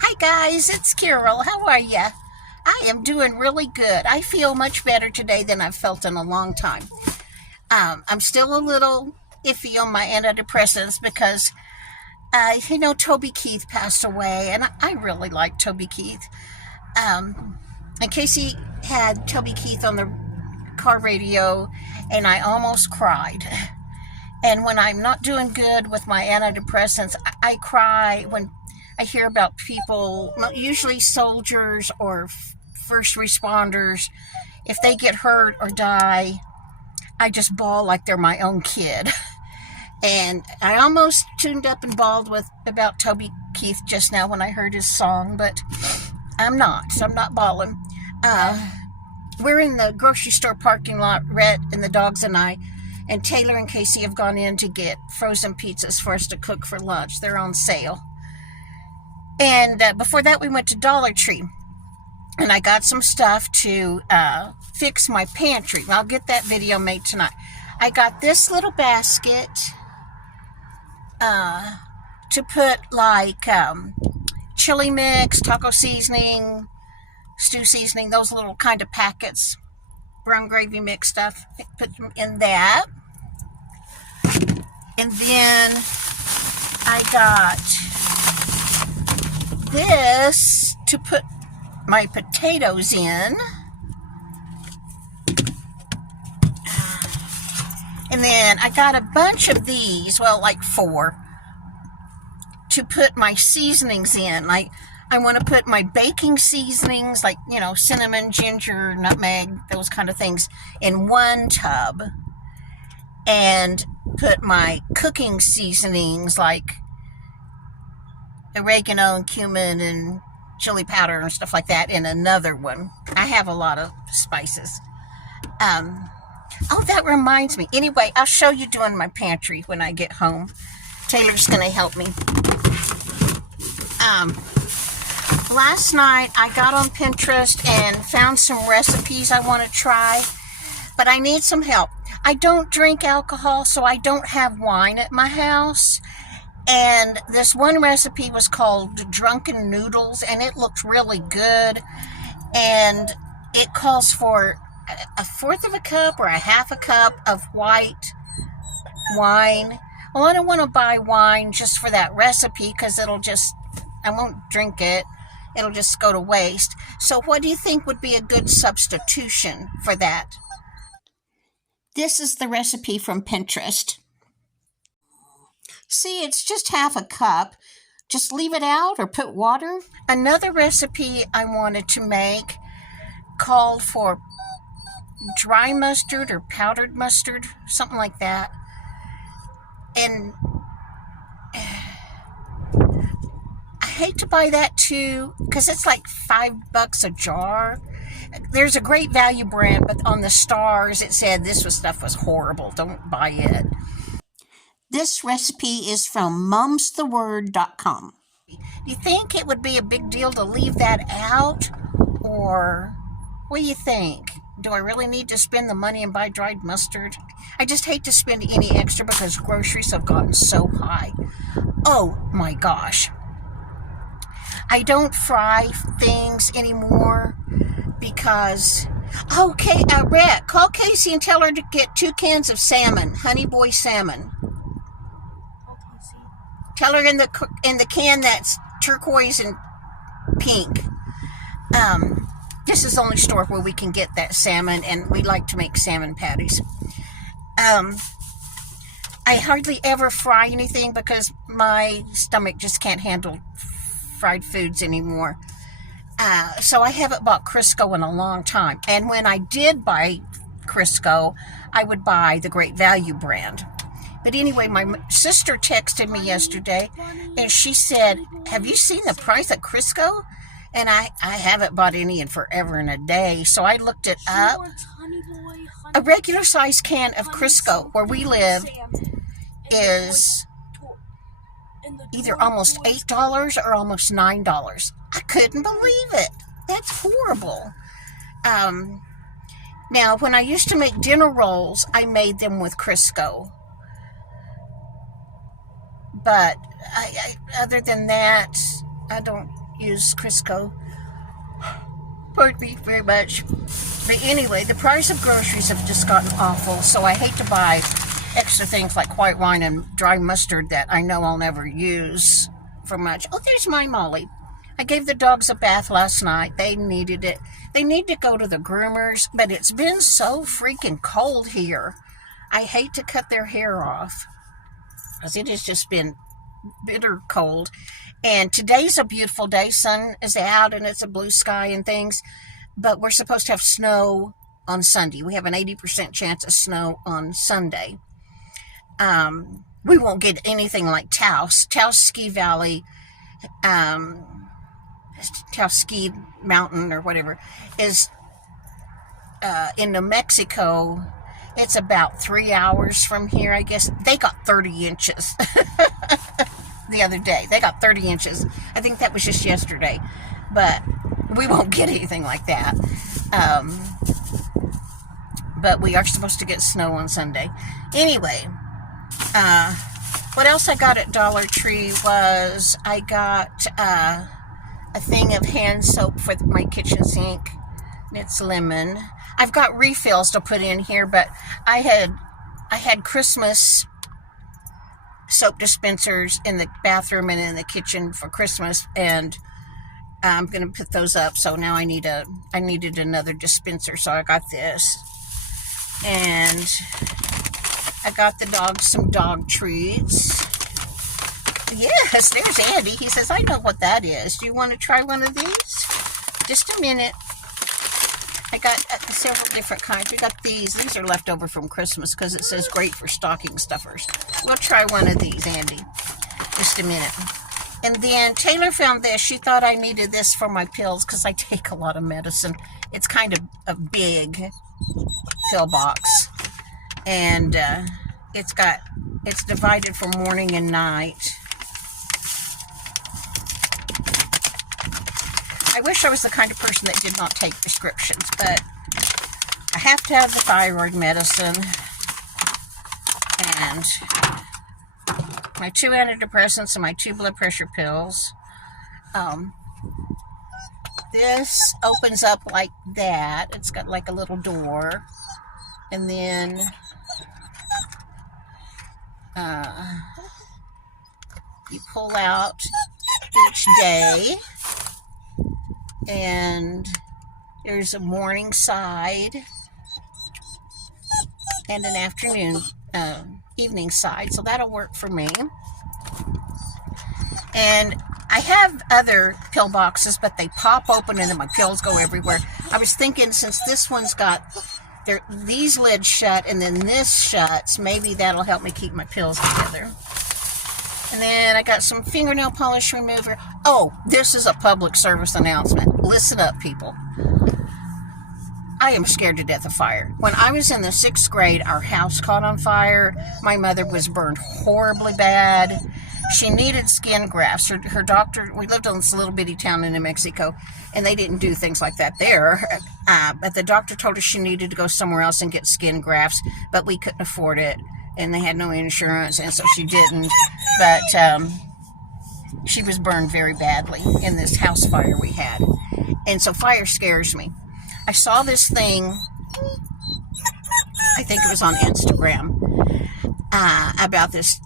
Hi guys, it's Carol. How are ya? I am doing really good. I feel much better today than I've felt in a long time. I'm still a little iffy on my antidepressants because, Toby Keith passed away, and I really like Toby Keith. And Casey had Toby Keith on the car radio, and I almost cried. And when I'm not doing good with my antidepressants, I cry when I hear about people, usually soldiers or first responders, if they get hurt or die, I just bawl like they're my own kid. And I almost tuned up and bawled about Toby Keith just now when I heard his song, but I'm not bawling. We're in the grocery store parking lot, Rhett and the dogs and I, and Taylor and Casey have gone in to get frozen pizzas for us to cook for lunch. They're on sale. And before that, we went to Dollar Tree, and I got some stuff to fix my pantry. I'll get that video made tonight. I got this little basket to put like chili mix, taco seasoning, stew seasoning, those little kind of packets, brown gravy mix stuff. Put them in that. And then I got this to put my potatoes in. And then I got a bunch of these, well, like 4, to put my seasonings in. Like, I want to put my baking seasonings, like, cinnamon, ginger, nutmeg, those kind of things, in one tub. And put my cooking seasonings, like oregano and cumin and chili powder and stuff like that, in another one. I have a lot of spices. Oh, that reminds me. Anyway, I'll show you doing my pantry when I get home. Taylor's going to help me. Last night I got on Pinterest and found some recipes I want to try, but I need some help. I don't drink alcohol, so I don't have wine at my house. And this one recipe was called Drunken Noodles, and it looked really good. And it calls for a 1/4 of a cup or a 1/2 a cup of white wine. Well, I don't want to buy wine just for that recipe because I won't drink it. It'll just go to waste. So what do you think would be a good substitution for that? This is the recipe from Pinterest. See, it's just 1/2 a cup. Just leave it out or put water. Another recipe I wanted to make called for dry mustard or powdered mustard, something like that. And I hate to buy that too because it's like $5 a jar. There's a Great Value brand, but on the stars it said this stuff was horrible. Don't buy it. This recipe is from mumstheword.com. Do you think it would be a big deal to leave that out? Or what do you think? Do I really need to spend the money and buy dried mustard? I just hate to spend any extra because groceries have gotten so high. Oh my gosh. I don't fry things anymore because... Okay, Rhett, call Casey and tell her to get 2 cans of salmon, Honey Boy salmon. Tell her in the can that's turquoise and pink. This is the only store where we can get that salmon, and we like to make salmon patties. I hardly ever fry anything because my stomach just can't handle fried foods anymore. So I haven't bought Crisco in a long time. And when I did buy Crisco, I would buy the Great Value brand. But anyway, my sister texted me yesterday, and she said, have you seen the price of Crisco? And I haven't bought any in forever and a day, so I looked it up. A regular size can of Crisco where we live is either almost $8 or almost $9. I couldn't believe it. That's horrible. Now, when I used to make dinner rolls, I made them with Crisco. But other than that, I don't use Crisco. Pardon me very much. But anyway, the price of groceries have just gotten awful, so I hate to buy extra things like white wine and dry mustard that I know I'll never use for much. Oh, there's my Molly. I gave the dogs a bath last night. They needed it. They need to go to the groomers, but it's been so freaking cold here. I hate to cut their hair off because it has just been bitter cold. And today's a beautiful day. Sun is out and it's a blue sky and things, but we're supposed to have snow on Sunday. We have an 80% chance of snow on Sunday. We won't get anything like Taos Ski Valley, Taos Ski Mountain or whatever is in New Mexico. It's about 3 hours from here, I guess. They got 30 inches the other day. They got 30 inches. I think that was just yesterday. But we won't get anything like that. But we are supposed to get snow on Sunday. Anyway, what else I got at Dollar Tree was I got a thing of hand soap for my kitchen sink. It's lemon. I've got refills to put in here, but I had Christmas soap dispensers in the bathroom and in the kitchen for Christmas, and I'm going to put those up. So now I needed another dispenser, so I got this. And I got the dogs some dog treats. Yes, there's Andy. He says, I know what that is. Do you want to try one of these? Just a minute. I got several different kinds. We got these. These are left over from Christmas because it says great for stocking stuffers. We'll try one of these, Andy. Just a minute. And then Taylor found this. She thought I needed this for my pills because I take a lot of medicine. It's kind of a big pill box. And it's divided for morning and night. I wish I was the kind of person that did not take prescriptions, but I have to have the thyroid medicine and my 2 antidepressants and my 2 blood pressure pills. This opens up like that. It's got like a little door, and then you pull out each day. And there's a morning side and an afternoon, evening side. So that'll work for me. And I have other pill boxes, but they pop open and then my pills go everywhere. I was thinking, since this one's got these lids shut and then this shuts, maybe that'll help me keep my pills together. And then I got some fingernail polish remover. Oh, this is a public service announcement. Listen up, people. I am scared to death of fire. When I was in the 6th grade, our house caught on fire. My mother was burned horribly bad. She needed skin grafts. Her doctor, we lived in this little bitty town in New Mexico, and they didn't do things like that there. But the doctor told her she needed to go somewhere else and get skin grafts, but we couldn't afford it. And they had no insurance, and so she didn't. But she was burned very badly in this house fire we had. And so fire scares me. I saw this thing, I think it was on Instagram, about this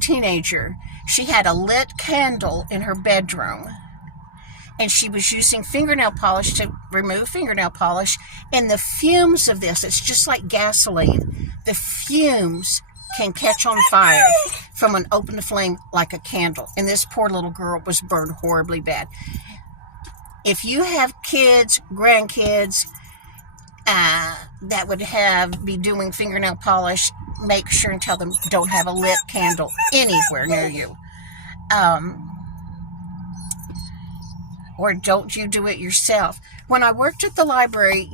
teenager. She had a lit candle in her bedroom, and she was using fingernail polish to remove fingernail polish. And the fumes of this, it's just like gasoline. The fumes can catch on fire from an open flame like a candle. And this poor little girl was burned horribly bad. If you have kids, grandkids, that would be doing fingernail polish, make sure and tell them don't have a lit candle anywhere near you. Or don't you do it yourself. When I worked at the library,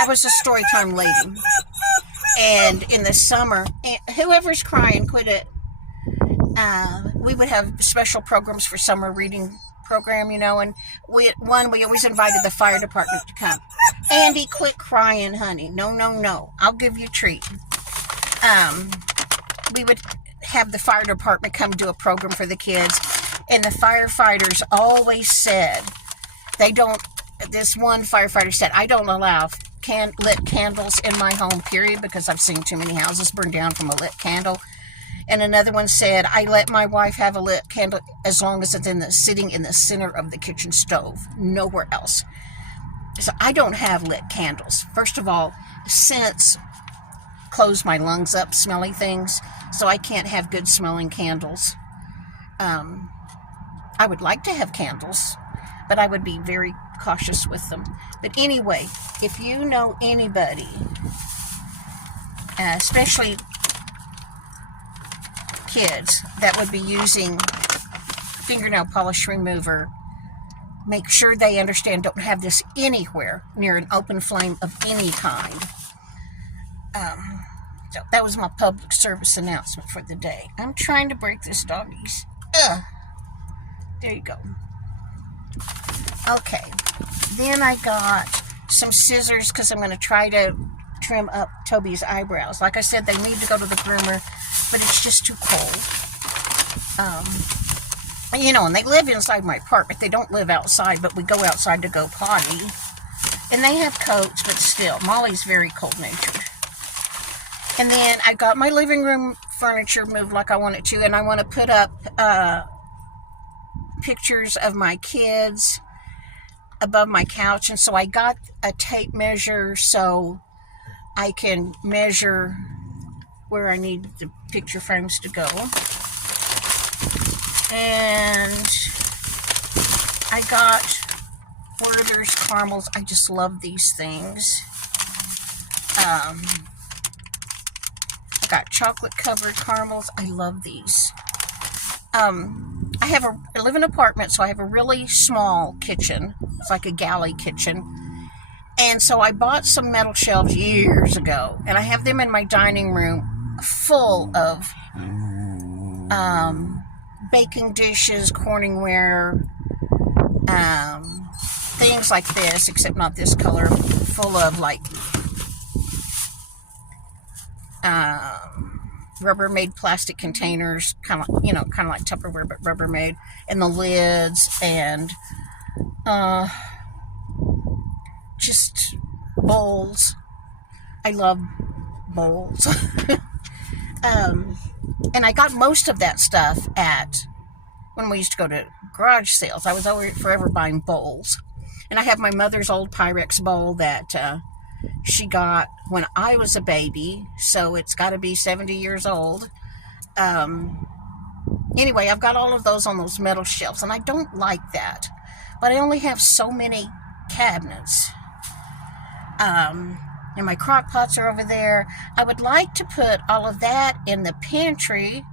I was a story time lady. And in the summer, whoever's crying, quit it. We would have special programs for summer reading program, and we always invited the fire department to come. Andy, quit crying, honey. No. I'll give you a treat. We would have the fire department come do a program for the kids, And the firefighters always said, this one firefighter said, I don't allow lit candles in my home, period, because I've seen too many houses burn down from a lit candle. And another one said, I let my wife have a lit candle as long as it's sitting in the center of the kitchen stove, nowhere else. So I don't have lit candles. First of all, scents close my lungs up, smelly things, so I can't have good smelling candles. I would like to have candles, but I would be very cautious with them. But anyway, if you know anybody, especially kids, that would be using fingernail polish remover, make sure they understand, don't have this anywhere near an open flame of any kind. So that was my public service announcement for the day. I'm trying to break this doggy's. There you go. Okay. Then I got some scissors because I'm going to try to trim up Toby's eyebrows. Like I said, they need to go to the groomer, but it's just too cold. And they live inside my apartment. They don't live outside, but we go outside to go potty. And they have coats, but still, Molly's very cold-natured. And then I got my living room furniture moved like I want it to, and I want to put up pictures of my kids above my couch. And so I got a tape measure so I can measure where I need the picture frames to go. And I got Werther's caramels. I just love these things. I got chocolate covered caramels. I love these. I live in an apartment, so I have a really small kitchen. It's like a galley kitchen. And so I bought some metal shelves years ago, and I have them in my dining room full of baking dishes, Corningware, things like this, except not this color, full of like Rubbermaid plastic containers, kind of like Tupperware, but Rubbermaid, and the lids, and just bowls. I love bowls. And I got most of that stuff when we used to go to garage sales. I was forever buying bowls. And I have my mother's old Pyrex bowl that she got when I was a baby, so it's got to be 70 years old. Anyway, I've got all of those on those metal shelves, and I don't like that. But I only have so many cabinets. And my crock pots are over there. I would like to put all of that in the pantry,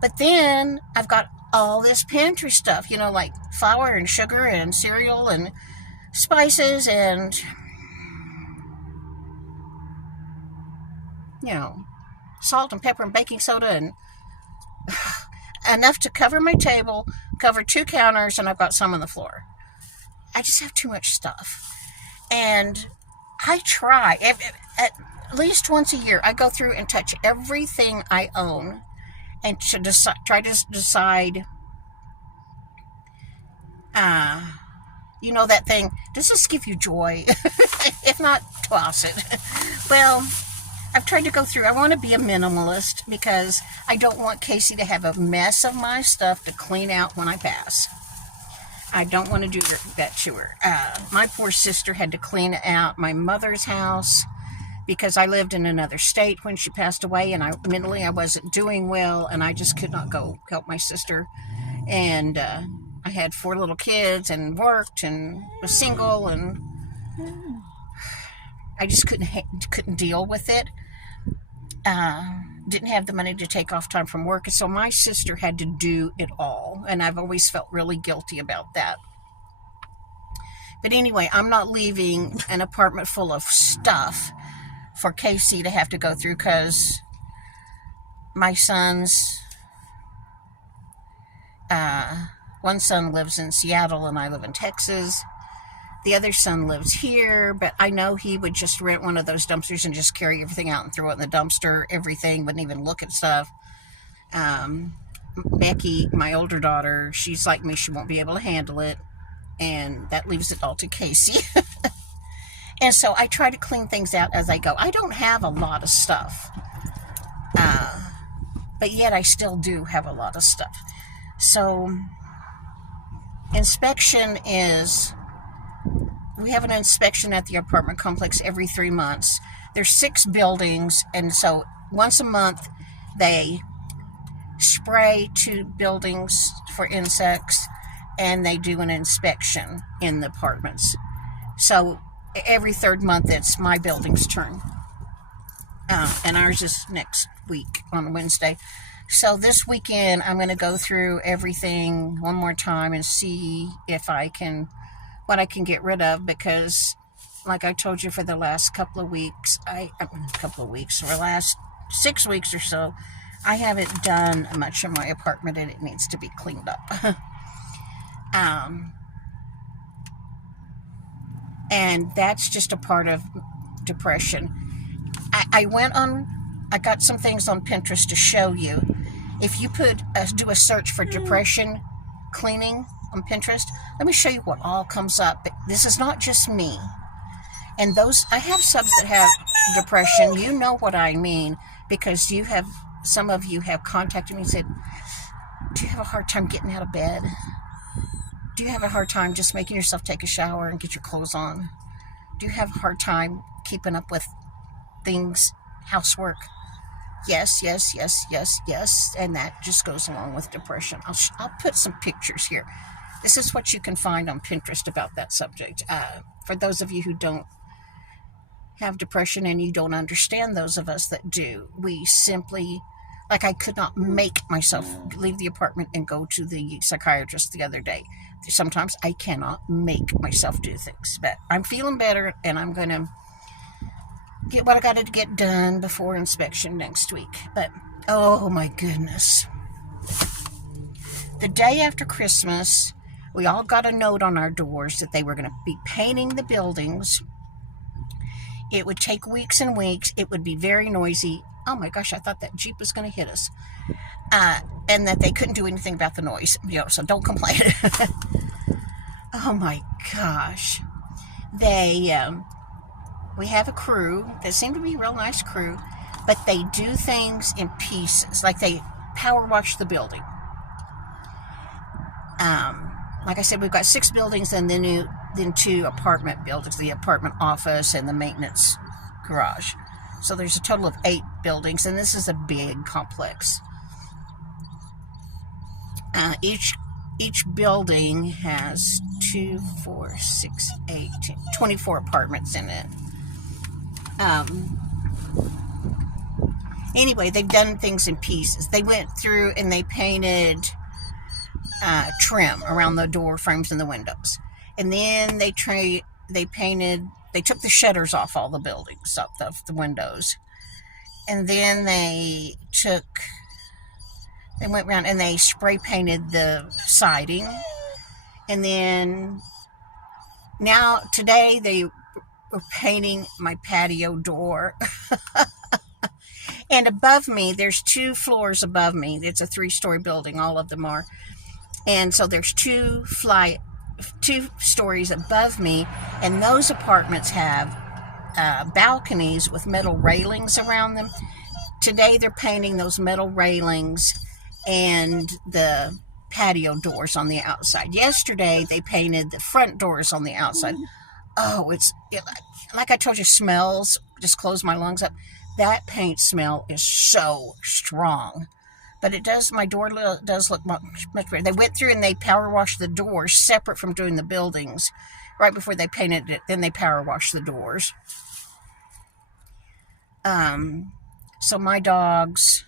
but then I've got all this pantry stuff, like flour and sugar and cereal and spices and, salt and pepper and baking soda and enough to cover my table, cover 2 counters, and I've got some on the floor. I just have too much stuff. And I try, at least once a year, I go through and touch everything I own and try to decide, that thing, does this give you joy? If not, toss it. Well, I've tried to go through. I want to be a minimalist because I don't want Casey to have a mess of my stuff to clean out when I pass. I don't want to do that to her. My poor sister had to clean out my mother's house because I lived in another state when she passed away, and mentally I wasn't doing well, and I just could not go help my sister. And I had 4 little kids and worked and was single, and I just couldn't deal with it. Didn't have the money to take off time from work, and so my sister had to do it all, and I've always felt really guilty about that. But anyway, I'm not leaving an apartment full of stuff for Casey to have to go through, because my sons, one son lives in Seattle and I live in Texas. The other son lives here, but I know he would just rent one of those dumpsters and just carry everything out and throw it in the dumpster, everything, wouldn't even look at stuff. Becky, my older daughter, she's like me, she won't be able to handle it, and that leaves it all to Casey. And so I try to clean things out as I go. I don't have a lot of stuff, but yet I still do have a lot of stuff. So inspection is, we have an inspection at the apartment complex every 3 months. There's 6 buildings, and so once a month they spray 2 buildings for insects, and they do an inspection in the apartments. So every 3rd month it's my building's turn, and ours is next week on Wednesday. So this weekend I'm going to go through everything one more time and see if what I can get rid of, because like I told you, for the last couple of weeks, or last 6 weeks or so, I haven't done much in my apartment, and it needs to be cleaned up. And that's just a part of depression. I got some things on Pinterest to show you. If you do a search for depression cleaning on Pinterest, let me show you what all comes up. This is not just me. And I have subs that have depression. You know what I mean, because some of you have contacted me and said, do you have a hard time getting out of bed? Do you have a hard time just making yourself take a shower and get your clothes on? Do you have a hard time keeping up with things, housework? Yes. And that just goes along with depression. I'll put some pictures here. This is what you can find on Pinterest about that subject. For those of you who don't have depression and you don't understand those of us that do, we simply, like, I could not make myself leave the apartment and go to the psychiatrist the other day. Sometimes I cannot make myself do things, but I'm feeling better, and I'm going to get what I got to get done before inspection next week. But, oh my goodness. The day after Christmas, we all got a note on our doors that they were going to be painting the buildings. It would take weeks and weeks. It would be very noisy. Oh my gosh, I thought that Jeep was going to hit us. And that they couldn't do anything about the noise. So don't complain. Oh my gosh. We have a crew that seem to be a real nice crew, but they do things in pieces. Like, they power wash the building. Like I said, we've got 6 buildings, and then 2 apartment buildings, the apartment office and the maintenance garage. So there's a total of 8 buildings, and this is a big complex. Each building has 2, 4, 6, 8, 24 apartments in it. Anyway, they've done things in pieces. They went through and they painted trim around the door frames and the windows. And then they took the shutters off all the buildings, off the windows. And then they went around and they spray painted the siding. And then today they were painting my patio door. And above me, there's 2 floors above me. It's a 3-story building, all of them are. And so there's 2 stories above me, and those apartments have balconies with metal railings around them. Today they're painting those metal railings and the patio doors on the outside. Yesterday they painted the front doors on the outside. Oh, like I told you, smells just close my lungs up. That paint smell is so strong. But my door does look much better. They went through and they power washed the doors separate from doing the buildings. Right before they painted it, then they power washed the doors. So my dogs,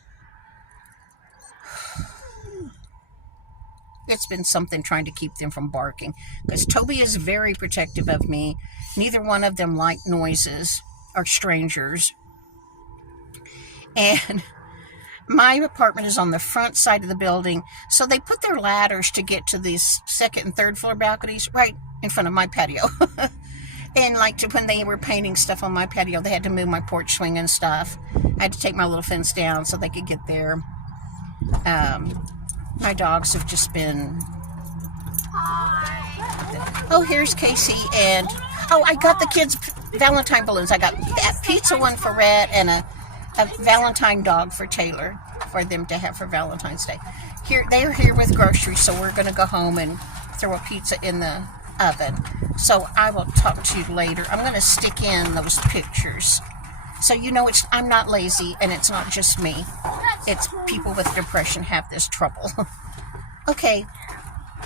it's been something trying to keep them from barking. Because Toby is very protective of me. Neither one of them like noises or strangers. And my apartment is on the front side of the building, so they put their ladders to get to these 2nd and 3rd floor balconies right in front of my patio. And when they were painting stuff on my patio, they had to move my porch swing and stuff. I had to take my little fence down so they could get there. My dogs have just been... Oh, here's Casey, and... Oh, I got the kids Valentine balloons. I got a pizza one for Red and a Valentine dog for Taylor for them to have for Valentine's Day. Here, they are here with groceries, so we're going to go home and throw a pizza in the oven. So I will talk to you later. I'm going to stick in those pictures. So you know I'm not lazy, and it's not just me. It's people with depression have this trouble. Okay,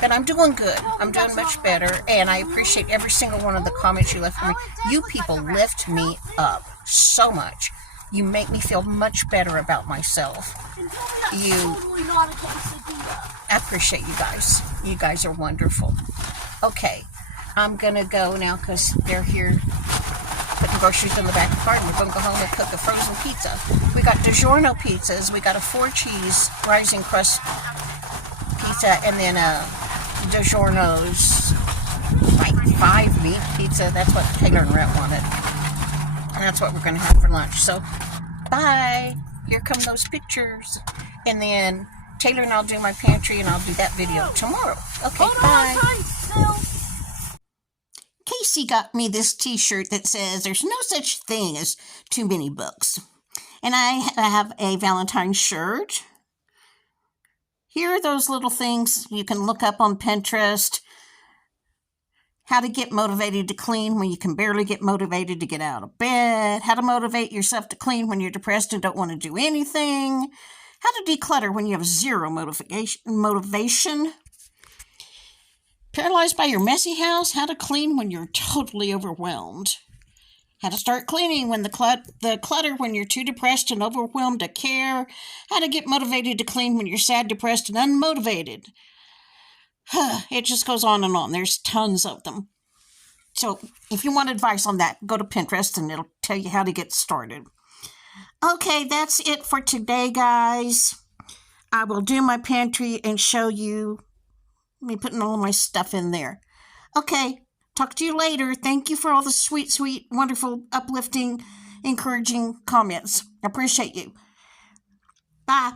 but I'm doing good. I'm doing much better, and I appreciate every single one of the comments you left for me. You people lift me up so much. You make me feel much better about myself. I appreciate you guys. You guys are wonderful. Okay, I'm going to go now because they're here putting groceries in the back of the car, and we're going to go home and cook a frozen pizza. We got DiGiorno pizzas. We got a 4-cheese rising crust pizza, and then a DiGiorno's like 5-meat pizza. That's what Taylor and Rhett wanted. And that's what we're going to have for lunch. So, bye. Here come those pictures. And then Taylor and I'll do my pantry, and I'll do that video tomorrow. Okay, bye. Casey got me this t-shirt that says there's no such thing as too many books. And I have a Valentine's shirt. Here are those little things you can look up on Pinterest. How to get motivated to clean when you can barely get motivated to get out of bed. How to motivate yourself to clean when you're depressed and don't want to do anything. How to declutter when you have zero motivation. Paralyzed by your messy house. How to clean when you're totally overwhelmed. How to start cleaning when the clutter when you're too depressed and overwhelmed to care. How to get motivated to clean when you're sad, depressed, and unmotivated. It just goes on and on. There's tons of them. So if you want advice on that, go to Pinterest and it'll tell you how to get started. Okay, that's it for today, guys. I will do my pantry and show you me putting all my stuff in there. Okay, talk to you later. Thank you for all the sweet, sweet, wonderful, uplifting, encouraging comments. I appreciate you. Bye.